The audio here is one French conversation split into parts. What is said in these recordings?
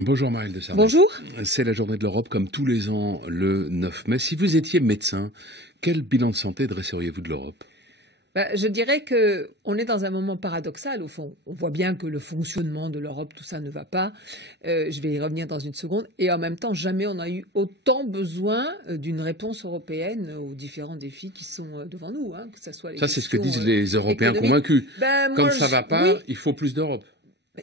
Bonjour Marielle de Sarnez. Bonjour. C'est la journée de l'Europe comme tous les ans le 9 mai. Si vous étiez médecin, quel bilan de santé dresseriez-vous de l'Europe ? Je dirais qu'on est dans un moment paradoxal au fond. On voit bien que le fonctionnement de l'Europe, tout ça ne va pas. Je vais y revenir dans une seconde. Et en même temps, jamais on a eu autant besoin d'une réponse européenne aux différents défis qui sont devant nous. Que ça soit les Ça, c'est ce que questions, disent les Européens économiques. convaincus. Comme Moi, ça ne va pas, oui. il faut plus d'Europe.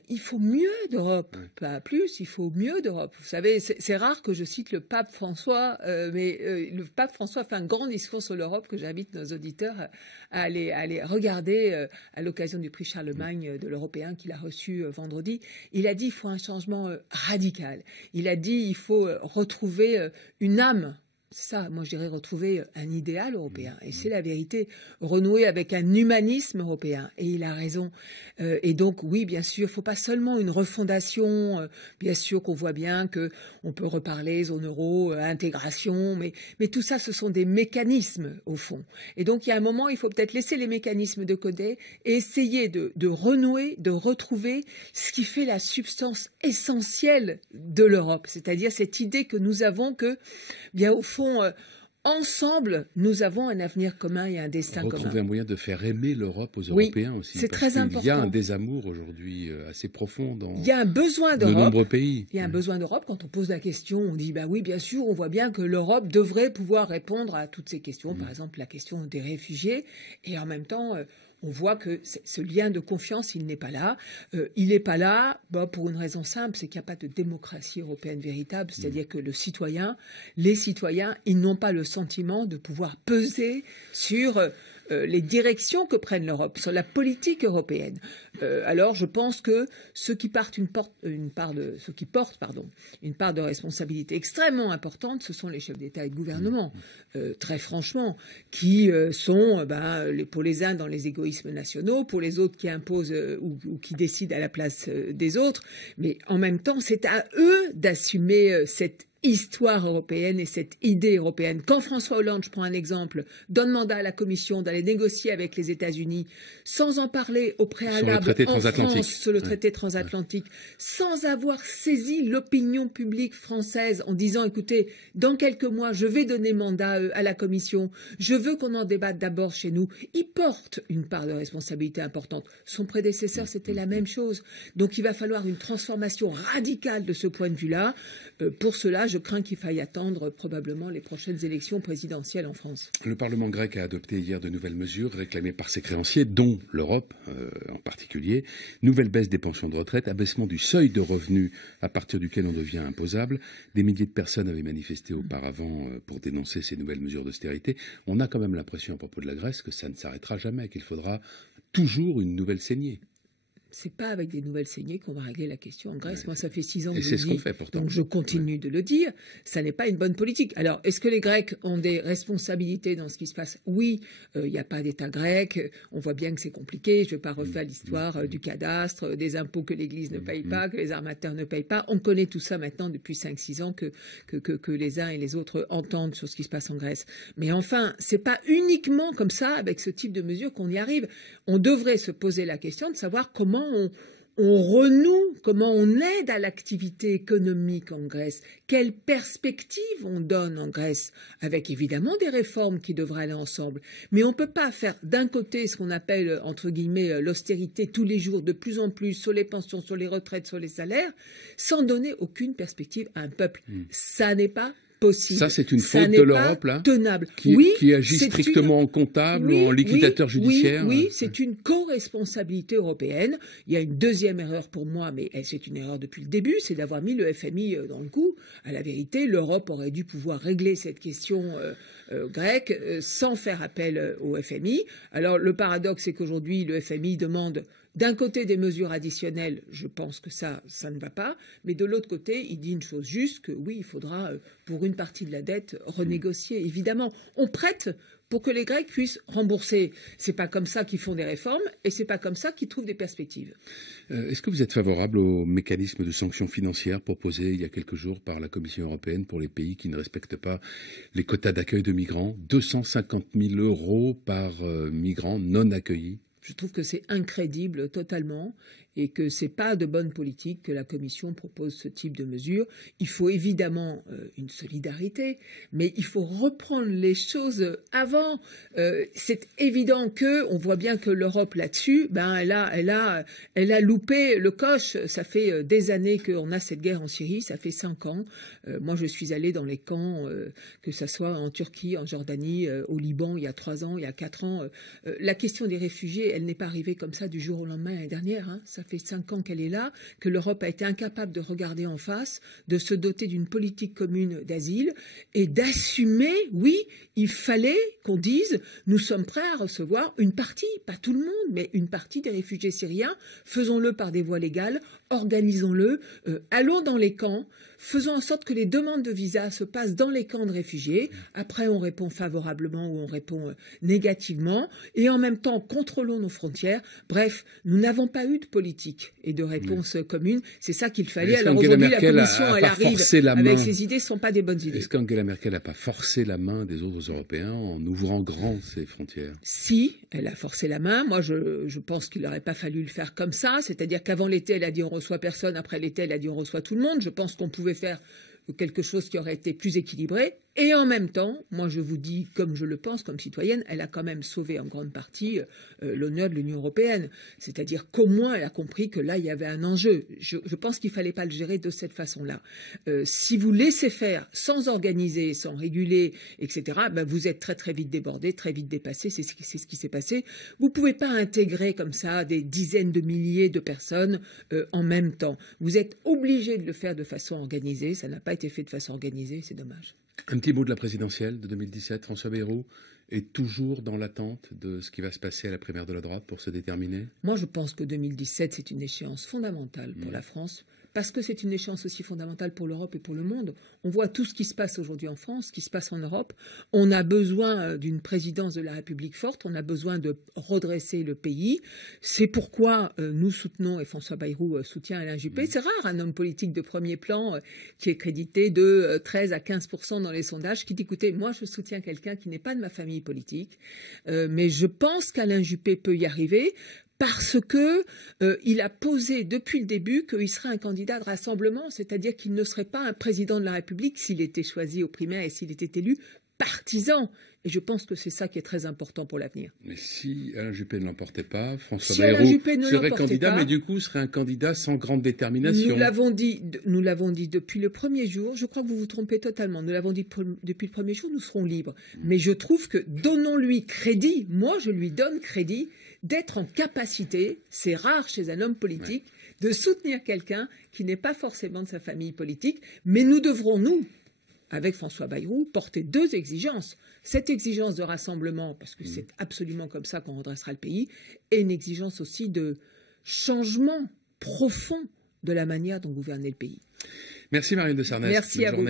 Il faut mieux d'Europe, pas plus, il faut mieux d'Europe. Vous savez, c'est rare que je cite le pape François, mais le pape François fait un grand discours sur l'Europe que j'invite nos auditeurs à aller regarder à l'occasion du prix Charlemagne de l'Européen qu'il a reçu vendredi. Il a dit qu'il faut un changement radical. Il a dit qu'il faut retrouver une âme. C'est ça, moi je dirais retrouver un idéal européen. Et c'est la vérité, renouer avec un humanisme européen. Et il a raison. Et donc oui, bien sûr, il ne faut pas seulement une refondation. Bien sûr qu'on voit bien qu'on peut reparler zone euro, intégration, mais tout ça, ce sont des mécanismes au fond. Et donc il y a un moment, il faut peut-être laisser les mécanismes de côté et essayer de renouer, de retrouver ce qui fait la substance essentielle de l'Europe. C'est-à-dire cette idée que nous avons que, bien au fond, ensemble, nous avons un avenir commun et un destin commun. Retrouver un moyen de faire aimer l'Europe aux Européens aussi. C'est très important. Il y a un désamour aujourd'hui assez profond dans il y a un besoin de nombreux pays. Il y a un besoin d'Europe. Quand on pose la question, on dit oui, bien sûr, on voit bien que l'Europe devrait pouvoir répondre à toutes ces questions. Par exemple, la question des réfugiés. Et en même temps, on voit que ce lien de confiance, il n'est pas là. Il n'est pas là pour une raison simple, c'est qu'il n'y a pas de démocratie européenne véritable. C'est-à-dire que les citoyens, ils n'ont pas le sentiment de pouvoir peser sur les directions que prenne l'Europe, sur la politique européenne. Alors, je pense que ceux qui portent une part de responsabilité extrêmement importante, ce sont les chefs d'État et de gouvernement, très franchement, qui sont, pour les uns, dans les égoïsmes nationaux, pour les autres qui imposent ou qui décident à la place des autres. Mais en même temps, c'est à eux d'assumer cette histoire européenne et cette idée européenne. Quand François Hollande, je prends un exemple, donne mandat à la Commission d'aller négocier avec les États-Unis sans en parler au préalable en France sur le traité transatlantique, sans avoir saisi l'opinion publique française en disant écoutez, dans quelques mois, je vais donner mandat à la Commission, je veux qu'on en débatte d'abord chez nous. Il porte une part de responsabilité importante. Son prédécesseur, c'était la même chose. Donc il va falloir une transformation radicale de ce point de vue-là. Pour cela, je crains qu'il faille attendre probablement les prochaines élections présidentielles en France. Le Parlement grec a adopté hier de nouvelles mesures réclamées par ses créanciers, dont l'Europe en particulier. Nouvelle baisse des pensions de retraite, abaissement du seuil de revenus à partir duquel on devient imposable. Des milliers de personnes avaient manifesté auparavant pour dénoncer ces nouvelles mesures d'austérité. On a quand même l'impression à propos de la Grèce que ça ne s'arrêtera jamais, qu'il faudra toujours une nouvelle saignée. C'est pas avec des nouvelles saignées qu'on va régler la question en Grèce. Moi, ça fait 6 ans que je le dis. Et c'est ce qu'on fait pourtant. Donc je continue de le dire. Ça n'est pas une bonne politique. Alors, est-ce que les Grecs ont des responsabilités dans ce qui se passe ? Oui, il n'y a pas d'État grec. On voit bien que c'est compliqué. Je ne vais pas refaire l'histoire du cadastre, des impôts que l'Église ne paye pas, que les armateurs ne payent pas. On connaît tout ça maintenant depuis 5-6 ans que les uns et les autres entendent sur ce qui se passe en Grèce. Mais enfin, c'est pas uniquement comme ça, avec ce type de mesures, qu'on y arrive. On devrait se poser la question de savoir comment on renoue, comment on aide à l'activité économique en Grèce, quelles perspectives on donne en Grèce, avec évidemment des réformes qui devraient aller ensemble. Mais on ne peut pas faire d'un côté ce qu'on appelle, entre guillemets, l'austérité tous les jours, de plus en plus, sur les pensions, sur les retraites, sur les salaires, sans donner aucune perspective à un peuple. Ça n'est pas possible. Ça, c'est une faute de l'Europe, là, tenable. Qui agit strictement en comptable ou en liquidateur judiciaire. Oui, c'est une co-responsabilité européenne. Il y a une deuxième erreur pour moi, mais c'est une erreur depuis le début, c'est d'avoir mis le FMI dans le coup. À la vérité, l'Europe aurait dû pouvoir régler cette question grecque sans faire appel au FMI. Alors, le paradoxe, c'est qu'aujourd'hui, le FMI demande d'un côté des mesures additionnelles, je pense que ça ne va pas, mais de l'autre côté, il dit une chose juste, que oui, il faudra, pour une partie de la dette, renégocier. Évidemment, on prête pour que les Grecs puissent rembourser. C'est pas comme ça qu'ils font des réformes, et c'est pas comme ça qu'ils trouvent des perspectives. Est-ce que vous êtes favorable au mécanisme de sanctions financières proposé il y a quelques jours par la Commission européenne pour les pays qui ne respectent pas les quotas d'accueil de migrants, 250 000 € par migrant non accueilli? Je trouve que c'est incrédible totalement et que c'est pas de bonne politique que la Commission propose ce type de mesures. Il faut évidemment une solidarité, mais il faut reprendre les choses avant. C'est évident que on voit bien que l'Europe là-dessus, elle a loupé le coche. Ça fait des années qu'on a cette guerre en Syrie, ça fait 5 ans. Moi, je suis allée dans les camps, que ça soit en Turquie, en Jordanie, au Liban, il y a 3 ans, il y a 4 ans. La question des réfugiés, elle n'est pas arrivée comme ça du jour au lendemain l'année dernière. Hein. Ça fait 5 ans qu'elle est là, que l'Europe a été incapable de regarder en face, de se doter d'une politique commune d'asile et d'assumer, oui, il fallait qu'on dise, nous sommes prêts à recevoir une partie, pas tout le monde, mais une partie des réfugiés syriens. Faisons-le par des voies légales, organisons-le, allons dans les camps, faisons en sorte que les demandes de visa se passent dans les camps de réfugiés. Après, on répond favorablement ou on répond négativement. Et en même temps, contrôlons nos frontières. Bref, nous n'avons pas eu de politique et de réponse commune. C'est ça qu'il fallait. Alors aujourd'hui, la Commission, elle arrive avec ses idées, ce ne sont pas des bonnes idées. Est-ce qu'Angela Merkel n'a pas forcé la main des autres Européens en ouvrant grand ses frontières? Si, elle a forcé la main. Moi, je pense qu'il n'aurait pas fallu le faire comme ça. C'est-à-dire qu'avant l'été, elle a dit on reçoit personne. Après l'été, elle a dit on reçoit tout le monde. Je pense qu'on pouvait faire quelque chose qui aurait été plus équilibré. Et en même temps, moi je vous dis, comme je le pense, comme citoyenne, elle a quand même sauvé en grande partie l'honneur de l'Union européenne. C'est-à-dire qu'au moins elle a compris que là, il y avait un enjeu. Je pense qu'il ne fallait pas le gérer de cette façon-là. Si vous laissez faire, sans organiser, sans réguler, etc., vous êtes très très vite débordé, très vite dépassé. C'est ce qui s'est passé. Vous ne pouvez pas intégrer comme ça des dizaines de milliers de personnes en même temps. Vous êtes obligé de le faire de façon organisée. Ça n'a pas été fait de façon organisée, c'est dommage. Un petit mot de la présidentielle de 2017. François Bayrou est toujours dans l'attente de ce qui va se passer à la primaire de la droite pour se déterminer? Moi, je pense que 2017, c'est une échéance fondamentale pour la France, parce que c'est une échéance aussi fondamentale pour l'Europe et pour le monde. On voit tout ce qui se passe aujourd'hui en France, ce qui se passe en Europe. On a besoin d'une présidence de la République forte, on a besoin de redresser le pays. C'est pourquoi nous soutenons, et François Bayrou soutient Alain Juppé. C'est rare, un homme politique de premier plan qui est crédité de 13 à 15% dans les sondages, qui dit, écoutez, moi je soutiens quelqu'un qui n'est pas de ma famille politique, mais je pense qu'Alain Juppé peut y arriver, parce que il a posé depuis le début qu'il serait un candidat de rassemblement, c'est-à-dire qu'il ne serait pas un président de la République s'il était choisi aux primaires et s'il était élu partisan. Et je pense que c'est ça qui est très important pour l'avenir. Mais si Alain Juppé ne l'emportait pas, François Bayrou serait candidat, mais du coup serait un candidat sans grande détermination. Nous l'avons dit depuis le premier jour. Je crois que vous vous trompez totalement. Nous l'avons dit depuis le premier jour, nous serons libres. Mais je trouve que donnons-lui crédit. Moi, je lui donne crédit d'être en capacité, c'est rare chez un homme politique, de soutenir quelqu'un qui n'est pas forcément de sa famille politique. Mais nous devrons, nous, avec François Bayrou, porter 2 exigences. Cette exigence de rassemblement, parce que c'est absolument comme ça qu'on redressera le pays, et une exigence aussi de changement profond de la manière dont gouverner le pays. Merci Marielle de Sarnez. Merci à vous.